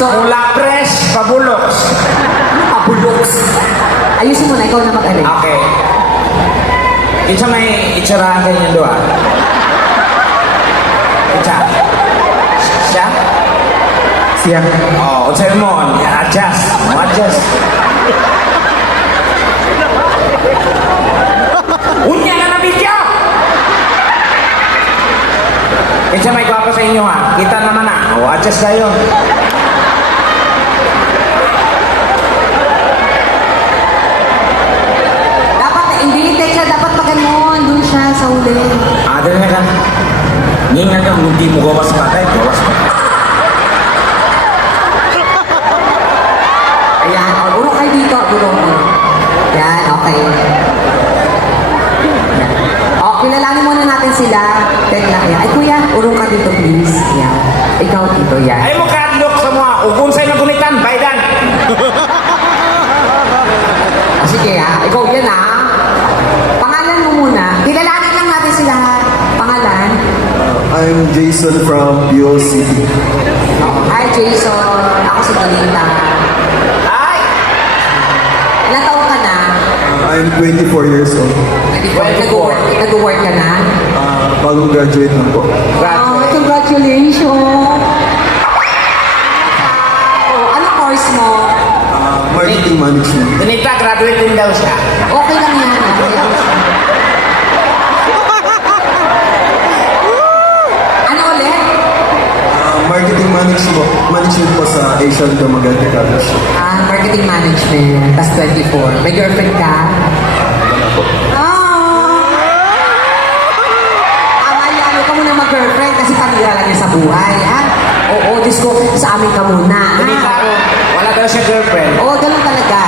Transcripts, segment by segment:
So, Mula press, pabuloks. pabuloks. Ayusin mo na, ikaw na mag-alay. Okay. Isa may itsurahan sa inyo doon. Isa. Siya? Siya. Oh, unsay mo, adjust. Mo adjust. Unya na na video! Isa may gwapo sa inyo ha. Kita naman na. Oh, adjust kayo. Dapat, hindi, teka, dapat pa ganon. Doon siya sa uli. Ada na kan. Ingat ka, Jason from UOC. O, Hi, Jason. Ako si Donita. Ay! Ilang taon ka na? I'm 24 years old. Nag-work, nag-work ka na? Uh, bagong graduate lang po. Oh, congratulations! Oh, ano course mo? Uh, marketing management. Dunita, graduate din daw siya. Okay lang yan. okay lang siya. Ano ulit? Uh, management po, management po sa Asian Dumaguete College. Ah, marketing management, tas 24. May girlfriend ka? Ah! Amaya, ano ka muna mag-girlfriend kasi panira lang yan sa buhay, ha? Oo, Diyos ko, sa amin ka muna, ha? Dunita, wala daw siya girlfriend. Oo, ganun talaga.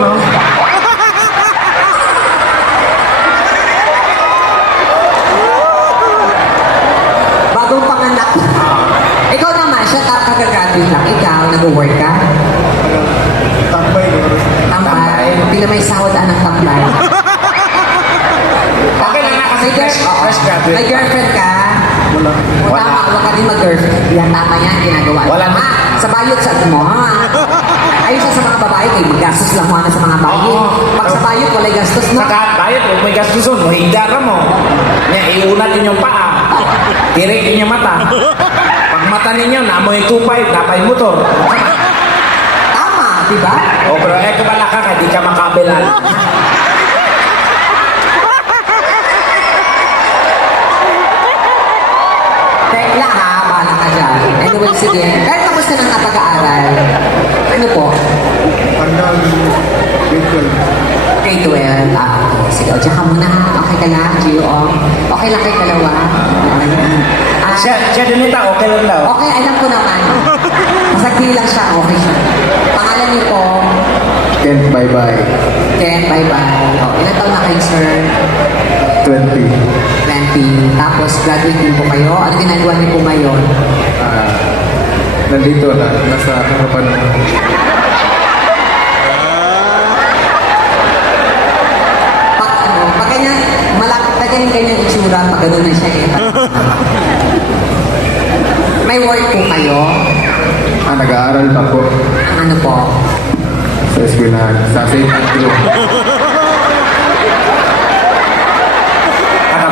No? Bagong panganak. Ikaw naman, siya ka kagagraduate lang. Ikaw, nag-work ka? Tambay. Tambay. Hindi na may sahod ang tambay. Okay lang na kasi May, fresh, fresh may graduate. girlfriend ka? Wala. Wala. tama, huwag ka din mag-girlfriend. Yan, tama yan, ginagawa. Wala. Ha? Sa bayot sa mo, ha? Siya sa mga babae, kay gastos lang muna sa mga babae. Oo. Pag sa bayot, wala gastos, no? Saka bayad, huwag may gastuson, mo higara mo. Nya, iunat inyong paa. Tirik inyong mata. Pag mata ninyo, namoy tupay, napay motor. Tama, di ba? O, pero eh, kabala ka, ka, di ka makabilan. Tekla ha, dyan. Anyway, sige. Kahit tapos ka na nga pag-aaral. Ano po? Hanggang grade 12. Grade 12. Ah, sige. O, dyan ka muna. Okay ka lang, Gio. oh. Okay lang kay dalawa. Ah, Siya, siya din ita, okay lang daw. okay, alam ko naman. Masagdi lang siya. Okay siya. Pangalan niyo po, Ken, bye-bye. Ken, bye-bye. O, ilan taon na kayo, sir? 20. 20. Tapos, graduate din po kayo. Ano ginagawa niyo po ngayon? Ah, nandito na, nasa harapan mo. Pag, ano, pag ganyan, malapit na ganyan ganyan itsura, pag gano'n na siya eh. May work po kayo? Ah, nag-aaral pa po ano po? sa eskwelahan. Sa St. Andrew.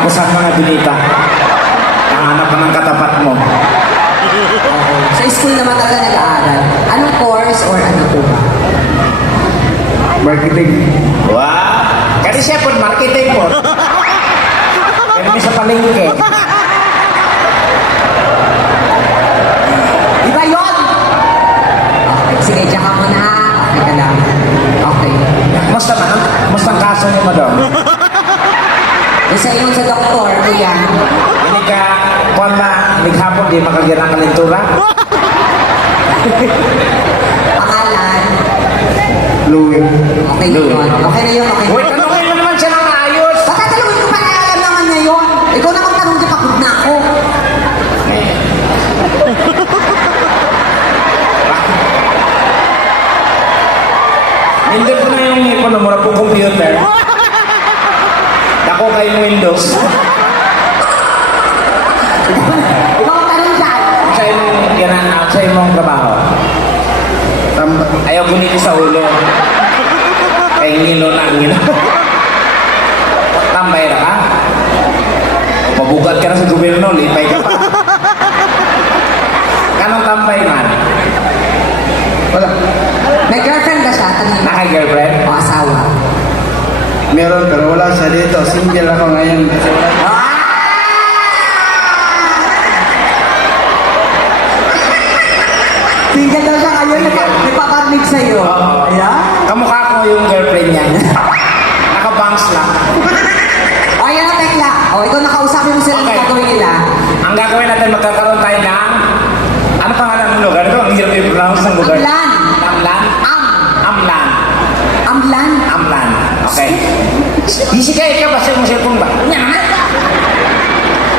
Mo na dinita. Nahanap ka ng katapat mo. Sa school naman talaga nag-aaral. Anong course or ano po ba? Marketing. Wow! Kasi siya po, marketing po. Pero may sa palengke. Di ba yun? Okay, sige, diyan ka muna ha. Okay ka lang. Okay. Musta na? Musta ang kaso niyo, madam? Yung sa inyo sa doktor, kuya. naghapon di makagira ang kalintura. Pangalan. Louie. Okay na yun. Okay na yun, okay na Uy, yun. tanongin mo naman siya ng maayos. Patatalungin ko pa na alam naman niya yun. Ikaw naman tanong niya, pagod na ako. Hindi ko na yung ipon na mura po computer. Dako kayo ng Windows. Ikaw ang tanong dyan. Sa yung, yan ang, sa yung trabaho. Tamba. Ayaw ko nito sa ulo. Kaya ngilo. Tambay na ka. O pabugat ka na sa gobyerno, lipay ka pa. Kanong tambay man? Wala. May girlfriend ba siya? Tanong. Naka-girlfriend? O asawa? Meron pero wala siya dito. Single ako ngayon. Kasi wala. Single daw siya ngayon. Nagpa- Nagpaparnig sa'yo. Oo. Niya. Naka-bangs lang. O yan ang tekla. O ikaw nakausapin mo sila Okay. gagawin nila. Ang gagawin natin, magkakaroon tayo ng... Ano pangalan ng lugar? Ito, ang hirap i-pronounce ng lugar. Amlan. Amlan? Am. Amlan. Amlan. Amlan. Okay. Busy kayo ka ba sa yung cellphone ba?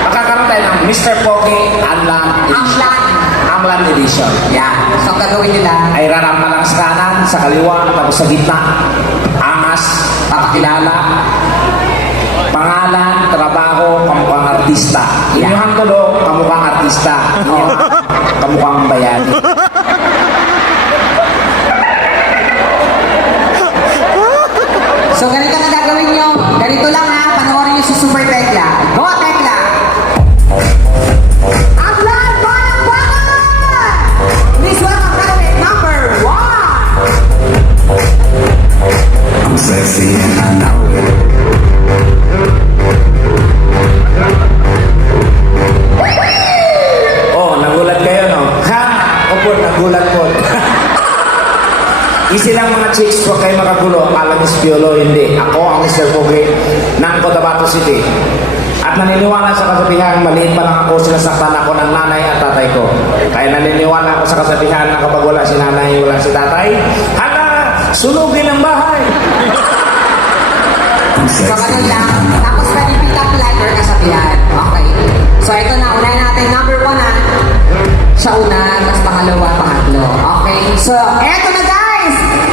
Magkakaroon tayo ng Mr. Pogi Amlan. Amlan. Amlan Edition. Yan. So ang gagawin nila. Ay rarama lang sa kanan, sa kaliwa, tapos sa gitna. Angas, papakilala, pangalan, trabaho, kamukhang artista. Yeah. Inyong tulo, kamukhang artista. Inyong kamukhang bayani. So ganito 6, huwag kayo makagulo. Alam is Piolo, hindi. Ako ang Mr. Pogi ng Cotabato City. At naniniwala sa kasabihan, maliit pa lang ako, sinasaktan ako ng nanay at tatay ko. Kaya naniniwala ako sa kasabihan na kapag wala si nanay, wala si tatay, hala, sunugin ang bahay! so, ganun lang. Tapos, benefit up like kasabihan. Okay. So, ito na. Una natin. Number one, ah. ha? Siya una, tapos pangalawa, pangatlo. Okay. So, eto na, guys!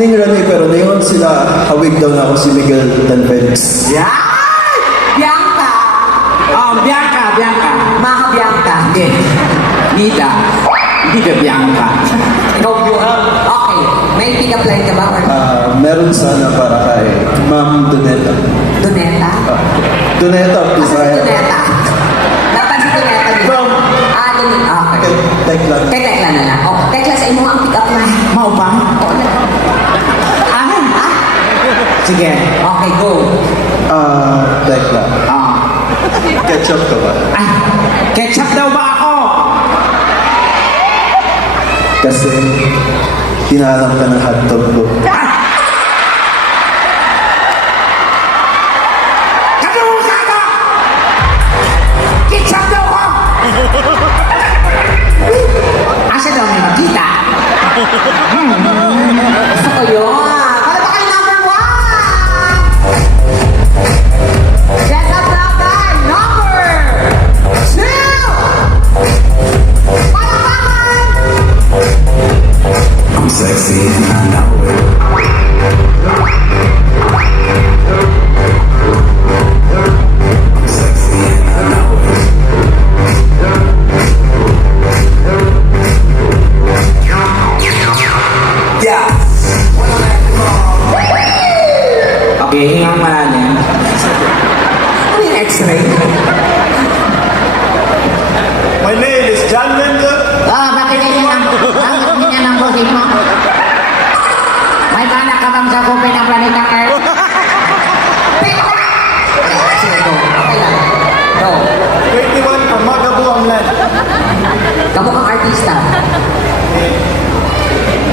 Feeling runway pero ngayon sila hawig daw na ako si Miguel Felix. Yan! Bianca! Oh, Bianca, Bianca. Maka Bianca. Hindi. Nida. Nida Bianca. Ikaw yun. Okay. May pick up line ka ba? Or Ah, meron sana para kay Ma'am Doneta. Doneta? Ah, Doneta, si Desire. Doneta? Dapat si Doneta. From- Ah, Doneta. Okay. Tekla. Kay Tekla sige. Okay, go. Ah, Tekla. Ah. Ketchup ka ba? Ay, ketchup daw ba ako? Kasi tinalang ka ng hotdog ko.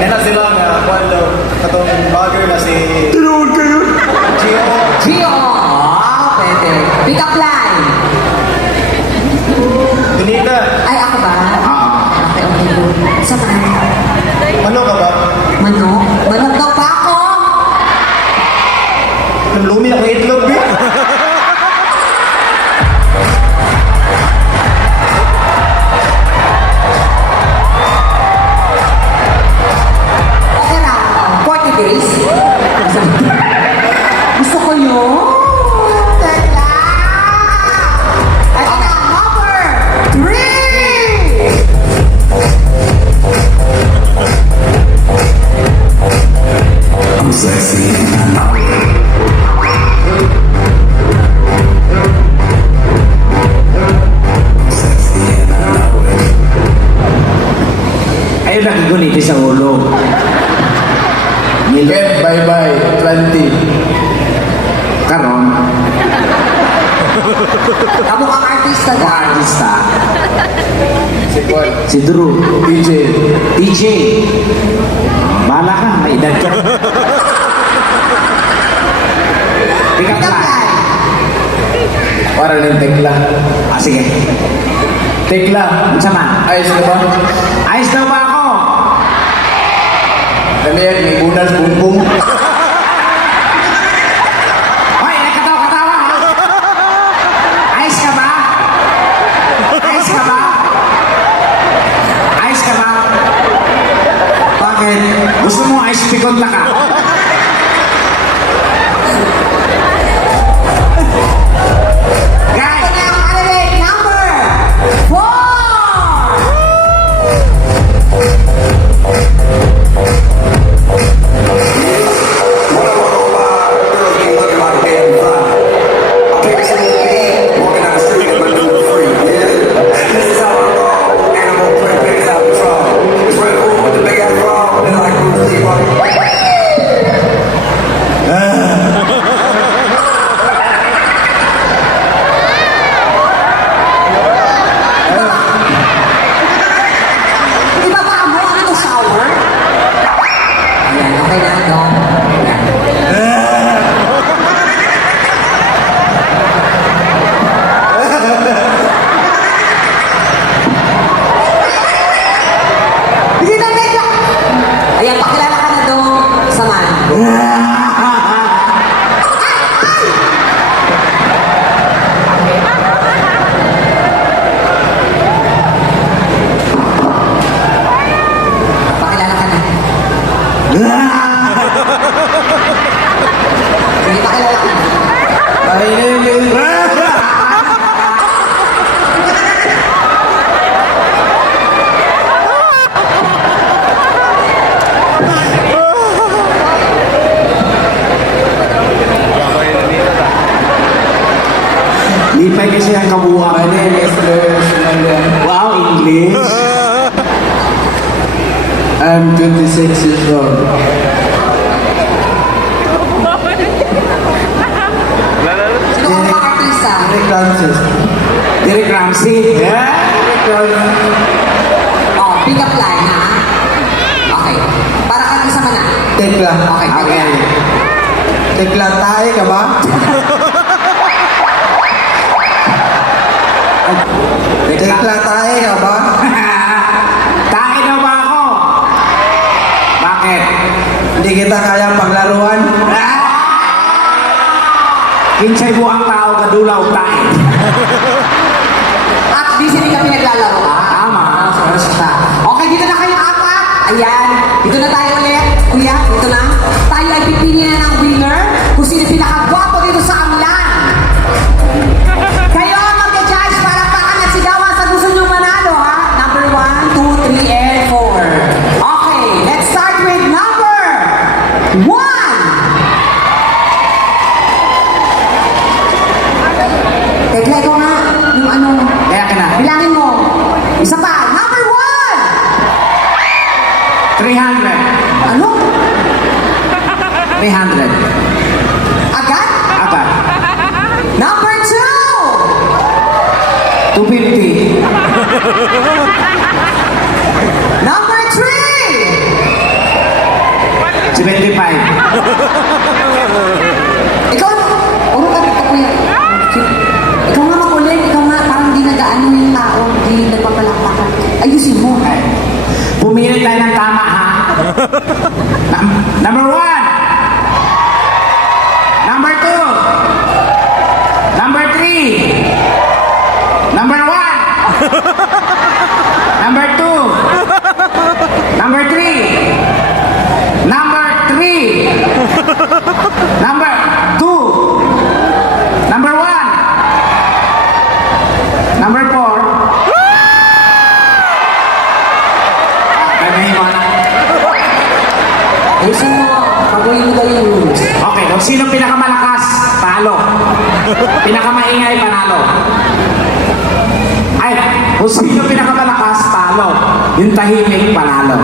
Ayan na sila na kung katong bagger na si... Tinawag kayo! Gio! Gio! Oh, pwede. Pick up line! Dinita! Ay, ako ba? Oo. Okay, okay. Samahan. Ano ka ba? Manok? 20. Karon. Kamu kang artista ka? artista. Si Paul. Si Drew. PJ. PJ. Bala ka, may edad ka. Pick up. Para rin tekla. Ah, sige. Tekla, unsa man? Ayos na ba? Ayos na ba ako? Kami ay may bunas bumbong. Pinaply, ha? Okay. Para kang isa man na. Tekla. Okay, okay. okay. Tekla tae ka ba? Tekla tae ka ba? tae na ba ako? Bakit? Hindi kita kaya paglaruan. Kinsay mo ang tao, kadulaw tayo. Ayan. Dito na tayo ulit. Kuya, dito na. 300. Ano? 300. Agad? Agad. Number two! 250. Number three! 75. Ikaw, uro ka dito kuya. Ikaw nga makulit, ikaw nga parang di nag-ano yung tao, di nagpapalakpakan. Ayusin mo. Pumili tayo ng tama, ha? Num- number one. Number two. Number three. Number one. Number two. Number three. Number three. Number two. Number one. Number four. Ganahin mo na. Ayusin mo. Paguhin mo daw yung rules. Okay, kung sino pinakamalakas, talo. Pinakamaingay, panalo. Ay, kung sino pinakamalakas, talo. Yung tahimik, panalo.